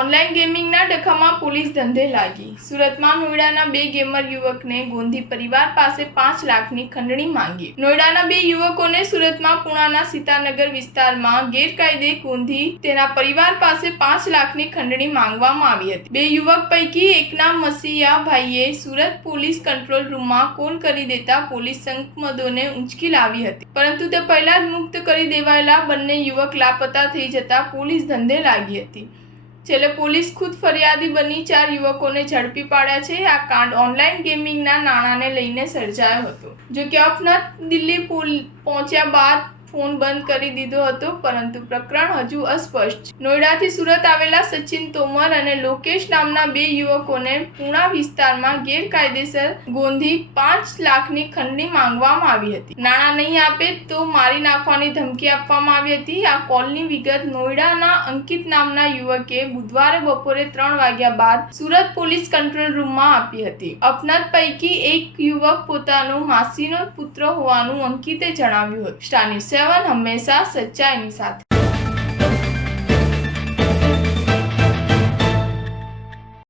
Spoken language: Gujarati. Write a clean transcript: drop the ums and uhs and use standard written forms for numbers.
ઓનલાઈન ગેમિંગના ડખામાં પોલીસ ધંધે લાગી। સુરતમાં નોઈડાના 2 ગેમર યુવકને ગોંધી પરિવાર પાસે 5 લાખની ખંડણી માંગી। નોઈડાના 2 યુવકોને સુરતમાં પુણાના સીતાનગર વિસ્તારમાં ગેરકાયદે ગોંધી તેના પરિવાર પાસે 5 લાખની ખંડણી માંગવામાં આવી હતી। 2 યુવક પૈકી એકના મસીયા ભાઈએ સુરત પોલીસ કંટ્રોલ રૂમમાં કોલ કરી દેતા પોલીસ શંકમદોને ઉંચકી લાવી હતી, પરંતુ તે પહેલા જ મુક્ત કરી દેવાયેલા બંને યુવક લાપતા થઈ જતા પોલીસ ધંધે લાગી હતી। છેલ્લે પોલીસ ખુદ ફરિયાદી બની 4 યુવકોને ઝડપી પાડ્યા છે। આ કાંડ ઓનલાઈન ગેમિંગના નાણાંને લઈને સર્જાયો હતો। જો કે અફનાથ દિલ્હી પહોંચ્યા બાદ ફોન બંધ કરી દીધો હતો, પરંતુ પ્રકરણ હજુ અસ્પષ્ટ છે। નોઈડાથી સુરત આવેલા સચિન તોમર અને લોકેશ નામના 2 યુવકોને પુણા વિસ્તારમાં ગેરકાયદેસર ગોંધી 5 લાખની ખંડણી માંગવામાં આવી હતી। નાણાં નહીં આપે તો મારી નાખવાની ધમકી આપવામાં આવી હતી। આ કોલની વિગત નોઈડાના અંકિત નામના યુવકે બુધવારે બપોરે 3 વાગ્યા બાદ સુરત પોલીસ કંટ્રોલ રૂમમાં આપી હતી। અપનાથ પૈકી એક યુવક પોતાનો માસીનો પુત્ર હોવાનું અંકિતે જણાવ્યું હતું। સ્ટાર ન્યૂઝ 7 હંમેશા સચ્ચાઈની સાથે।